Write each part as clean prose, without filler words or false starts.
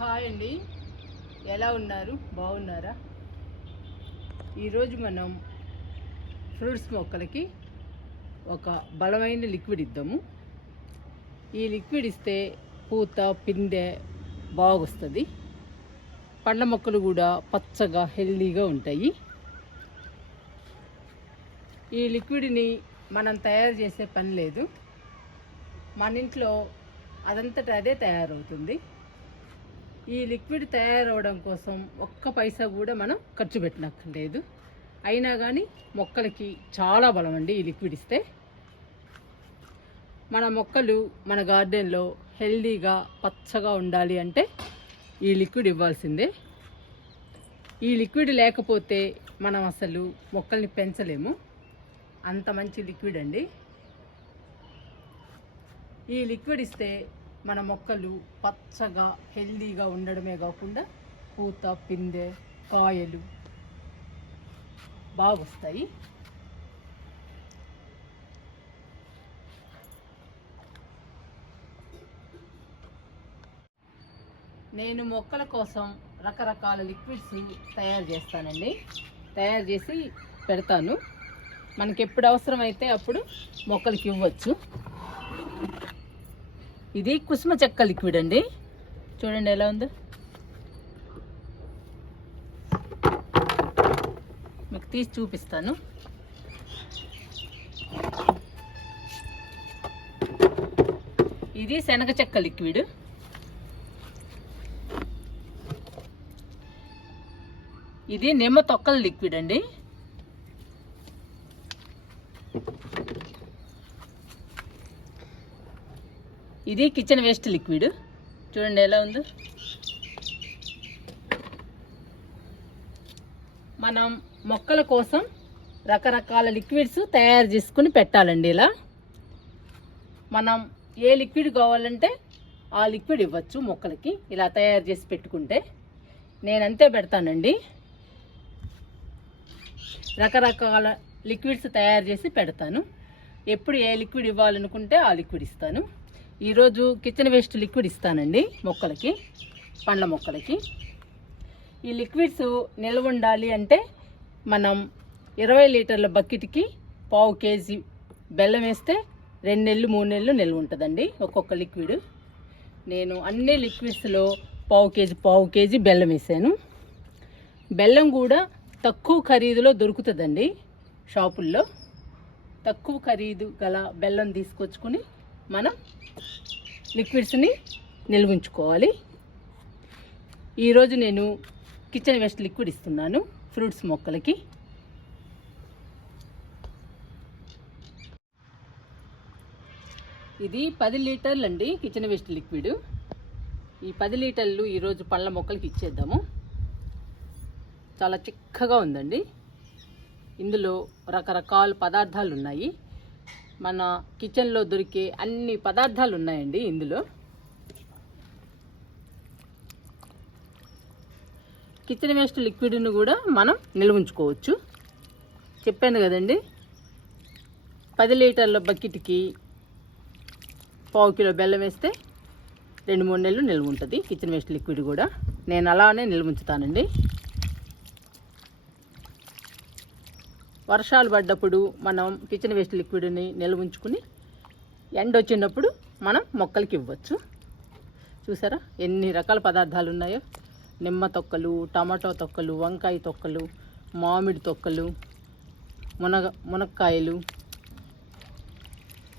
Hi అండి, ఎలా ఉన్నారు? బాగున్నారా? ఈరోజు మనం ఫ్రూట్స్ మొక్కలకి ఒక బలమైన లిక్విడ్ ఇద్దాము. ఈ లిక్విడ్ ఇస్తే పూత పిందె బాగొస్తుంది. పండ్ల మొక్కలు కూడా పచ్చగా హెల్దీగా ఉంటాయి. ఈ లిక్విడ్ని మనం తయారు చేసే పని లేదు, మన ఇంట్లో అదంతటా అదే తయారవుతుంది. ఈ లిక్విడ్ తయారవడం కోసం ఒక్క పైసా కూడా మనం ఖర్చు పెట్టనక్కర్లేదు. అయినా కానీ మొక్కలకి చాలా బలం అండి ఈ లిక్విడ్ ఇస్తే. మన మొక్కలు మన గార్డెన్లో హెల్దీగా పచ్చగా ఉండాలి అంటే ఈ లిక్విడ్ ఇవ్వాల్సిందే. ఈ లిక్విడ్ లేకపోతే మనం అసలు మొక్కల్ని పెంచలేము. అంత మంచి లిక్విడ్ అండి. ఈ లిక్విడ్ ఇస్తే మన మొక్కలు పచ్చగా హెల్దీగా ఉండడమే కాకుండా పూత పిందె కాయలు బాగొస్తాయి. నేను మొక్కల కోసం రకరకాల లిక్విడ్స్ తయారు చేస్తానండి. తయారు చేసి పెడతాను. మనకి ఎప్పుడు అవసరమైతే అప్పుడు మొక్కలకి ఇవ్వచ్చు. ఇది కుసుమ చెక్క లిక్విడ్ అండి, చూడండి ఎలా ఉందో. మీకు తీసి చూపిస్తాను. ఇది శనగ చెక్క లిక్విడ్. ఇది నిమ్మ తొక్కల లిక్విడ్ అండి. ఇది కిచెన్ వేస్ట్ లిక్విడ్, చూడండి ఎలా ఉందో. మనం మొక్కల కోసం రకరకాల లిక్విడ్స్ తయారు చేసుకుని పెట్టాలండి. ఇలా మనం ఏ లిక్విడ్ కావాలంటే ఆ లిక్విడ్ ఇవ్వచ్చు మొక్కలకి, ఇలా తయారు చేసి పెట్టుకుంటే. నేనంతే పెడతానండి, రకరకాల లిక్విడ్స్ తయారు చేసి పెడతాను. ఎప్పుడు ఏ లిక్విడ్ ఇవ్వాలనుకుంటే ఆ లిక్విడ్ ఇస్తాను. ఈరోజు కిచెన్ వేస్ట్ లిక్విడ్ ఇస్తానండి మొక్కలకి, పండ్ల మొక్కలకి. ఈ లిక్విడ్స్ నిల్వ ఉండాలి అంటే మనం 20 లీటర్ల బకెట్కి 1/2 కేజీ బెల్లం వేస్తే 2 నెలలు 3 నెలలు నిల్వ ఉంటుందండి ఒక్కొక్క లిక్విడ్. నేను అన్ని లిక్విడ్స్లో 1/2 కేజీ బెల్లం వేసాను. బెల్లం కూడా తక్కువ ఖరీదులో దొరుకుతుందండి షాపుల్లో. తక్కువ ఖరీదు గల బెల్లం తీసుకొచ్చుకొని మనం లిక్విడ్స్ని నిల్వ ఉంచుకోవాలి. ఈరోజు నేను కిచెన్ వేస్ట్ లిక్విడ్ ఇస్తున్నాను ఫ్రూట్స్ మొక్కలకి. ఇది 10 లీటర్లు అండి కిచెన్ వేస్ట్ లిక్విడ్. ఈ 10 లీటర్లు ఈరోజు పండ్ల మొక్కలకి ఇచ్చేద్దాము. చాలా చిక్కగా ఉందండి. ఇందులో రకరకాల పదార్థాలు ఉన్నాయి. మన కిచెన్లో దొరికే అన్ని పదార్థాలు ఉన్నాయండి ఇందులో. కిచెన్ వేస్ట్ లిక్విడ్ను కూడా మనం నిల్వ ఉంచుకోవచ్చు. చెప్పాను కదండి, 10 లీటర్ల బకెట్కి 1/2 కిలో బెల్లం వేస్తే 2-3 నెలలు నిల్వ ఉంటుంది కిచెన్ వేస్ట్ లిక్విడ్ కూడా. నేను అలానే నిల్వ ఉంచుతానండి. వర్షాలు పడ్డప్పుడు మనం కిచెన్ వేస్ట్ లిక్విడ్ని నిల్వ ఉంచుకుని ఎండ వచ్చినప్పుడు మనం మొక్కలకి ఇవ్వచ్చు. చూసారా ఎన్ని రకాల పదార్థాలు ఉన్నాయో. నిమ్మ తొక్కలు, టమాటో తొక్కలు, వంకాయ తొక్కలు, మామిడి తొక్కలు, మునక్కాయలు,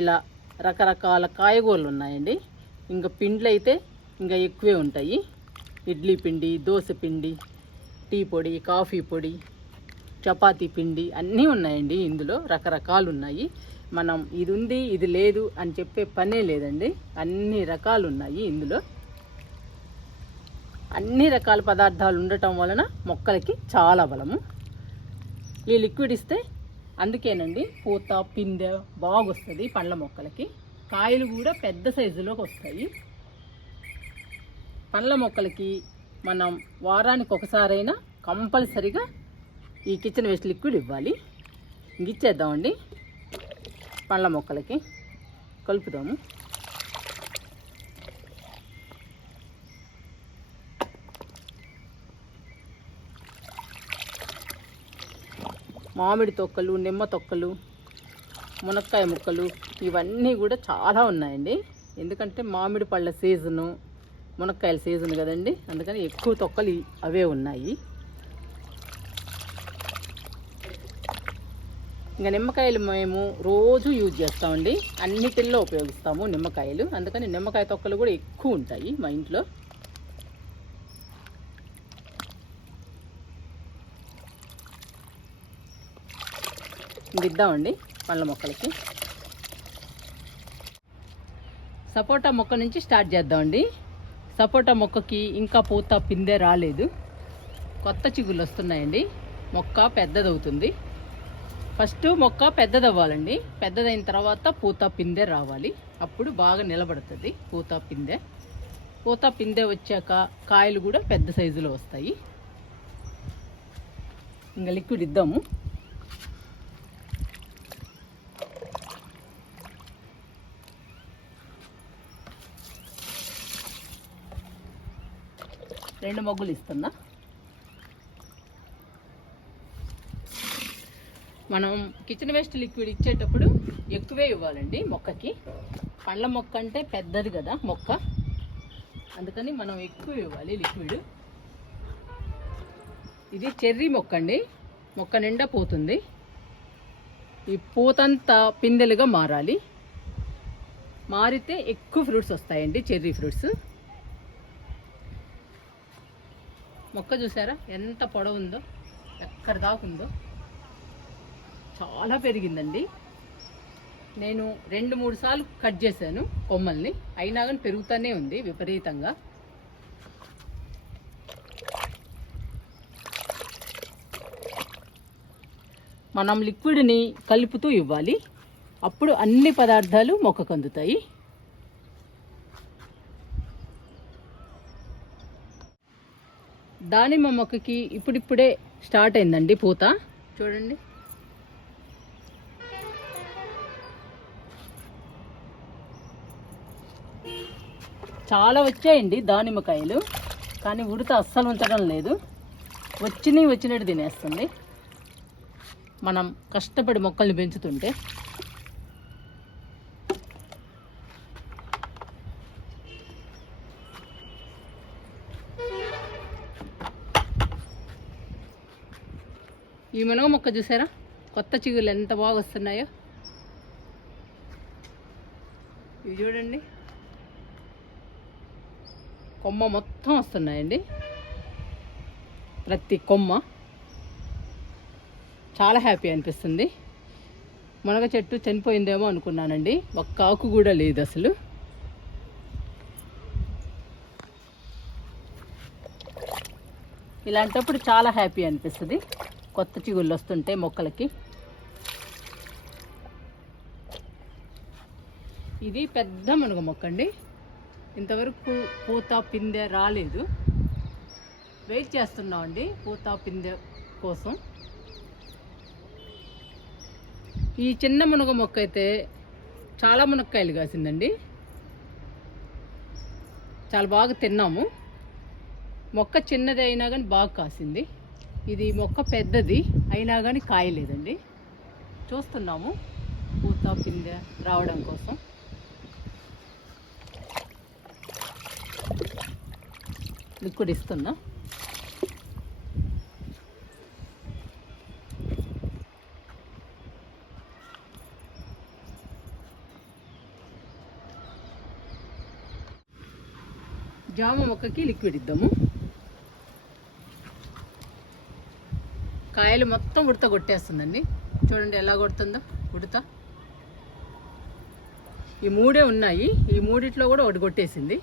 ఇలా రకరకాల కాయగూరలు ఉన్నాయండి. ఇంకా పిండ్లు అయితే ఇంకా ఎక్కువే ఉంటాయి. ఇడ్లీ పిండి, దోశ పిండి, టీ పొడి, కాఫీ పొడి, చపాతీ పిండి అన్నీ ఉన్నాయండి ఇందులో. రకరకాలు ఉన్నాయి. మనం ఇది ఉంది ఇది లేదు అని చెప్పే పనే లేదండి. అన్ని రకాలు ఉన్నాయి ఇందులో. అన్ని రకాల పదార్థాలు ఉండటం వలన మొక్కలకి చాలా బలము. ఈ లిక్విడ్ ఇస్తే అందుకేనండి పూత పిందె బాగొస్తుంది పండ్ల మొక్కలకి. కాయలు కూడా పెద్ద సైజులోకి వస్తాయి. పండ్ల మొక్కలకి మనం వారానికి ఒకసారైనా కంపల్సరిగా ఈ కిచెన్ వేస్ట్ లిక్విడ్ ఇవ్వాలి. ఇచ్చేద్దామండి పండ్ల మొక్కలకి. కలుపుదాము. మామిడి తొక్కలు, నిమ్మ తొక్కలు, మునక్కాయ ముక్కలు ఇవన్నీ కూడా చాలా ఉన్నాయండి. ఎందుకంటే మామిడి పళ్ళ సీజను, మునక్కాయల సీజన్ కదండి, అందుకని ఎక్కువ తొక్కలు అవే ఉన్నాయి. ఇంకా నిమ్మకాయలు మేము రోజు యూజ్ చేస్తామండి, అన్నిటిల్లో ఉపయోగిస్తాము నిమ్మకాయలు. అందుకని నిమ్మకాయ తొక్కలు కూడా ఎక్కువ ఉంటాయి మా ఇంట్లో. ఇద్దామండి పండ్ల మొక్కలకి. సపోటా మొక్క నుంచి స్టార్ట్ చేద్దామండి. సపోటా మొక్కకి ఇంకా పూత పిందె రాలేదు, కొత్త చిగుళ్ళు వస్తున్నాయండి. మొక్క పెద్దదవుతుంది. ఫస్ట్ మొక్క పెద్దదవ్వాలండి. పెద్దదైన తర్వాత పూత పిందె రావాలి, అప్పుడు బాగా నిలబడుతుంది పూత పిందె. పూత పిందె వచ్చాక కాయలు కూడా పెద్ద సైజులో వస్తాయి. ఇంకా లిక్విడ్ ఇద్దాము. రెండు మొగ్గులు ఇస్తున్నా. మనం కిచెన్ వేస్ట్ లిక్విడ్ ఇచ్చేటప్పుడు ఎక్కువే ఇవ్వాలండి మొక్కకి. పండ్ల మొక్క అంటే పెద్దది కదా మొక్క, అందుకని మనం ఎక్కువ ఇవ్వాలి లిక్విడ్. ఇది చెర్రీ మొక్క అండి, మొక్క నిండా పోతుంది. ఈ పూతంతా పిందెలుగా మారాలి. మారితే ఎక్కువ ఫ్రూట్స్ వస్తాయండి, చెర్రీ ఫ్రూట్స్. మొక్క చూసారా ఎంత పొడవు ఉందో, ఎక్కడ దాకుందో, చాలా పెరిగిందండి. నేను 2-3 సార్లు కట్ చేశాను కొమ్మల్ని, అయినా కానీ పెరుగుతూనే ఉంది విపరీతంగా. మనం లిక్విడ్ని కలుపుతూ ఇవ్వాలి, అప్పుడు అన్ని పదార్థాలు మొక్కకు అందుతాయి. దానిమ్మ మొక్కకి ఇప్పుడిప్పుడే స్టార్ట్ అయిందండి పూత, చూడండి. చాలా వచ్చాయండి దానిమ్మకాయలు, కానీ ఉడత అస్సలు ఉంచడం లేదు. వచ్చినట్టు తినేస్తుంది మనం కష్టపడి మొక్కల్ని పెంచుతుంటే. ఈ మునగ మొక్క చూసారా, కొత్త చిగుళ్ళు ఎంత బాగా వస్తున్నాయో. ఇవి చూడండి, కొమ్మ మొత్తం వస్తున్నాయండి, ప్రతి కొమ్మ. చాలా హ్యాపీ అనిపిస్తుంది. మునగ చెట్టు చనిపోయిందేమో అనుకున్నానండి, ఒక్క ఆకు కూడా లేదు అసలు. ఇలాంటప్పుడు చాలా హ్యాపీ అనిపిస్తుంది కొత్త చిగుళ్ళు వస్తుంటే మొక్కలకి. ఇది పెద్ద మునగ మొక్క అండి, ఇంతవరకు పూత పిందె రాలేదు. వెయిట్ చేస్తున్నామండి పూత పిందె కోసం. ఈ చిన్న మునగ మొక్క అయితే చాలా మునక్కాయలు కాసిందండి, చాలా బాగా తిన్నాము. మొక్క చిన్నది అయినా కానీ బాగా కాసింది. ఇది మొక్క పెద్దది అయినా కానీ కాయలేదండి. చూస్తున్నాము పూత పిందె రావడం కోసం. లిక్విడ్ ఇస్తున్నా. జామ మొక్కకి లిక్విడ్ ఇద్దాము. కాయలు మొత్తం ఉడత కొట్టేస్తుందండి, చూడండి ఎలా కొడుతుందో ఉడత. ఈ 3 ఉన్నాయి, ఈ 3 కూడా ఒకటి కొట్టేసింది.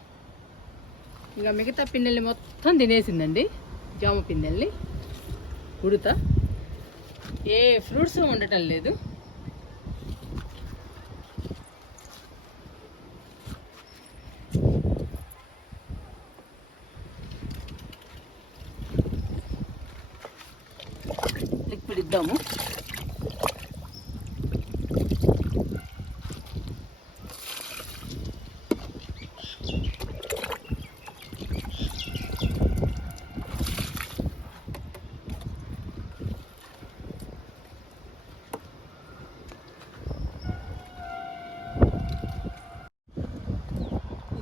ఇంకా మిగతా పిందెల్ని మొత్తం తినేసిందండి, జామ పిందెల్ని ఉడత. ఏ ఫ్రూట్స్ ఉండటం లేదు. లిక్విడ్ ఇద్దాము.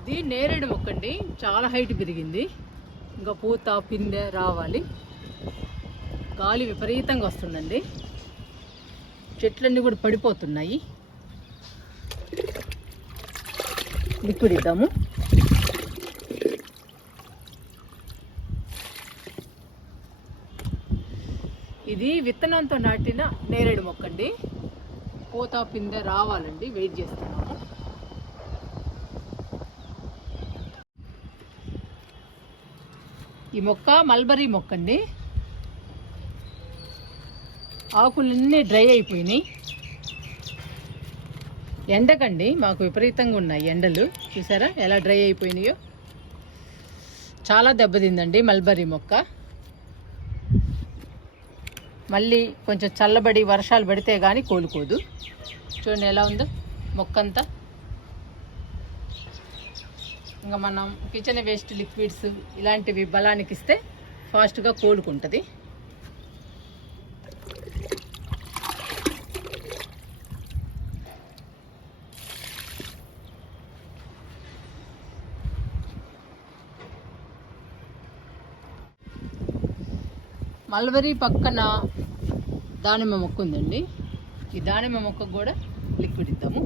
ఇది నేరేడు మొక్క అండి, చాలా హైట్ పెరిగింది. ఇంకా పూత పిందె రావాలి. గాలి విపరీతంగా వస్తుందండి, చెట్లన్నీ కూడా పడిపోతున్నాయి. లిక్విడ్ ఇద్దాము. ఇది విత్తనంతో నాటిన నేరేడు మొక్క అండి. పూత పిందె రావాలండి, వెయిట్ చేస్తున్నాము. ఈ మొక్క మల్బరీ మొక్క అండి. ఆకులన్నీ డ్రై అయిపోయినాయి. ఎండకండి మాకు విపరీతంగా ఉన్నాయి ఎండలు. చూసారా ఎలా డ్రై అయిపోయినాయో. చాలా దెబ్బతిందండి మల్బరీ మొక్క. మళ్ళీ కొంచెం చల్లబడి వర్షాలు పడితే కానీ కోలుకోదు. చూడండి ఎలా ఉందో మొక్క అంతా. ఇంకా మనం కిచెన్ వేస్ట్ లిక్విడ్స్ ఇలాంటివి బలానికి ఇస్తే ఫాస్ట్గా కోలుకుంటుంది. మల్బరీ పక్కన దానిమ్మ మొక్క ఉందండి. ఈ దానిమ్మ మొక్కకు కూడా లిక్విడ్ ఇద్దాము.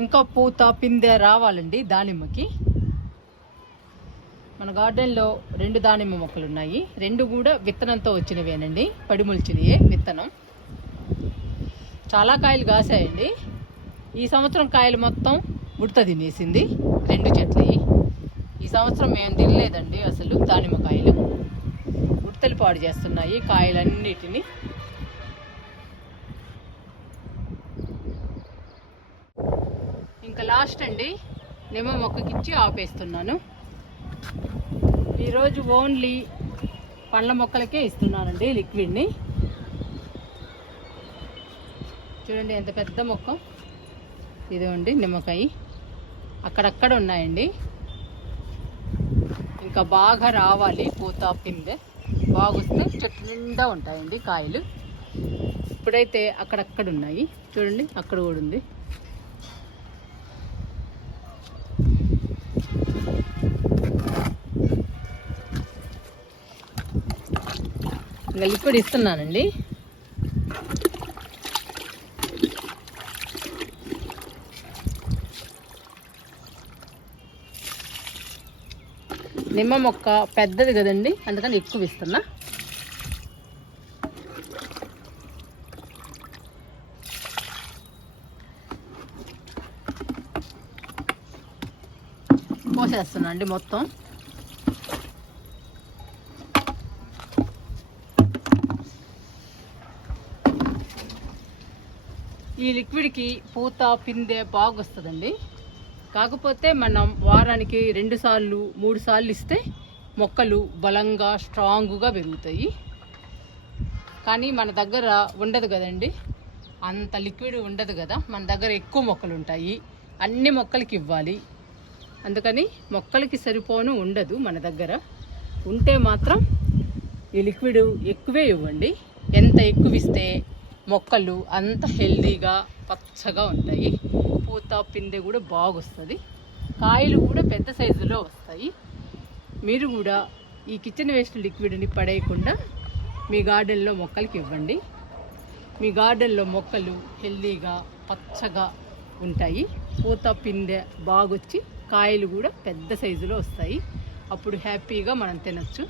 ఇంకా పూత పిందె రావాలండి దానిమ్మకి. మన గార్డెన్లో 2 దానిమ్మ మొక్కలు ఉన్నాయి. 2 కూడా విత్తనంతో వచ్చినవేనండి, పడిమొలిచినయే విత్తనం. చాలా కాయలు కాసాయండి. ఈ సంవత్సరం కాయలు మొత్తం ఉడత తినేసింది 2 చెట్లు. ఈ సంవత్సరం మేము తినలేదండి అసలు దానిమ్మకాయలు. ఉడతలు పాడు చేస్తున్నాయి కాయలన్నిటిని. ఇంకా లాస్ట్ అండి, నిమ్మ మొక్కకిచ్చి ఆపేస్తున్నాను. ఈరోజు ఓన్లీ పండ్ల మొక్కలకే ఇస్తున్నానండి లిక్విడ్ని. చూడండి ఎంత పెద్ద మొక్క ఇదండి నిమ్మకాయ. అక్కడక్కడ ఉన్నాయండి. ఇంకా బాగా రావాలి పూత పిందె. బాగా వస్తే చెట్టు నిండా ఉంటాయండి కాయలు. ఇప్పుడైతే అక్కడక్కడ ఉన్నాయి. చూడండి అక్కడ కూడా ఉంది. ఇంకా లిక్విడ్ ఇస్తున్నానండి. నిమ్మ మొక్క పెద్దది కదండి, అందుకని ఎక్కువ ఇస్తున్నా. పోసేస్తున్నా అండి మొత్తం. ఈ లిక్విడ్కి పూత పిందె బాగా వస్తుందండి. కాకపోతే మనం వారానికి 2 సార్లు 3 సార్లు ఇస్తే మొక్కలు బలంగా స్ట్రాంగ్గా పెరుగుతాయి. కానీ మన దగ్గర ఉండదు కదండి, అంత లిక్విడ్ ఉండదు కదా. మన దగ్గర ఎక్కువ మొక్కలు ఉంటాయి, అన్ని మొక్కలకి ఇవ్వాలి. అందుకని మొక్కలకి సరిపోను ఉండదు మన దగ్గర. ఉంటే మాత్రం ఈ లిక్విడ్ ఎక్కువే ఇవ్వండి. ఎంత ఎక్కువ ఇస్తే మొక్కలు అంత హెల్దీగా పచ్చగా ఉంటాయి. పూత పిందె కూడా బాగొస్తుంది. కాయలు కూడా పెద్ద సైజులో వస్తాయి. మీరు కూడా ఈ కిచెన్ వేస్ట్ లిక్విడ్ని పడేయకుండా మీ గార్డెన్లో మొక్కలకి ఇవ్వండి. మీ గార్డెన్లో మొక్కలు హెల్దీగా పచ్చగా ఉంటాయి. పూత పిందె బాగొచ్చి కాయలు కూడా పెద్ద సైజులో వస్తాయి. అప్పుడు హ్యాపీగా మనం తినచ్చు.